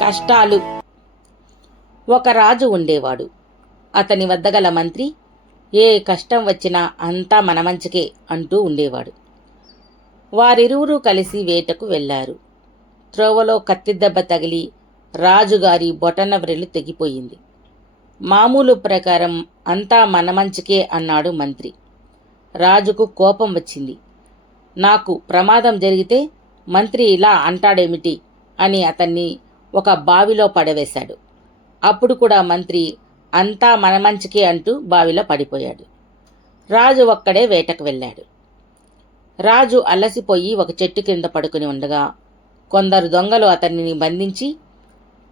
కష్టాలు. ఒక రాజు ఉండేవాడు. అతని వద్ద గల మంత్రి ఏ కష్టం వచ్చినా అంతా మన మంచికే అంటూ ఉండేవాడు. వారిరువురూ కలిసి వేటకు వెళ్లారు. త్రోవలో కత్తిదెబ్బ తగిలి రాజుగారి బొటన వ్రేలు తెగిపోయింది. మామూలు ప్రకారం అంతా మన మంచికే అన్నాడు మంత్రి. రాజుకు కోపం వచ్చింది. నాకు ప్రమాదం జరిగితే మంత్రి ఇలా అంటాడేమిటి అని అతన్ని ఒక బావిలో పడవేశాడు. అప్పుడు కూడా మంత్రి అంతా మన మంచికే అంటూ బావిలో పడిపోయాడు. రాజు ఒక్కడే వేటకు వెళ్ళాడు. రాజు అలసిపోయి ఒక చెట్టు కింద పడుకుని ఉండగా కొందరు దొంగలు అతనిని బంధించి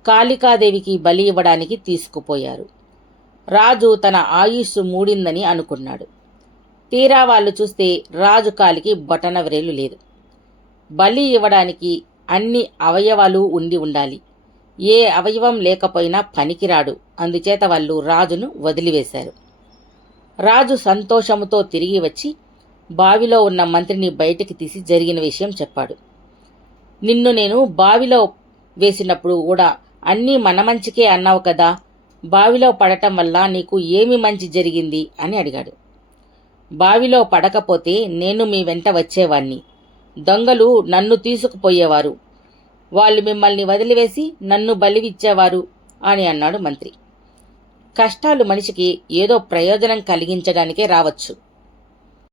కాళికాదేవికి బలి ఇవ్వడానికి తీసుకుపోయారు. రాజు తన ఆయుస్సు మూడిందని అనుకున్నాడు. తీరా వాళ్ళు చూస్తే రాజు కాలికి బొటన వ్రేలు లేదు. బలి ఇవ్వడానికి అన్ని అవయవాలు ఉండాలి. ఏ అవయవం లేకపోయినా పనికిరాడు. అందుచేత వాళ్ళు రాజును వదిలివేశారు. రాజు సంతోషముతో తిరిగి వచ్చి బావిలో ఉన్న మంత్రిని బయటికి తీసి జరిగిన విషయం చెప్పాడు. నిన్ను నేను బావిలో వేసినప్పుడు కూడా అన్నీ మన మంచికే అన్నావు కదా, బావిలో పడటం వల్ల నీకు ఏమి మంచి జరిగింది అని అడిగాడు. బావిలో పడకపోతే నేను మీ వెంట వచ్చేవాణ్ణి. దొంగలు నన్ను తీసుకుపోయేవారు. వాళ్ళు మిమ్మల్ని వదిలివేసి నన్ను బలివిచ్చేవారు అని అన్నాడు మంత్రి. కష్టాలు మనిషికి ఏదో ప్రయోజనం కలిగించడానికే రావచ్చు.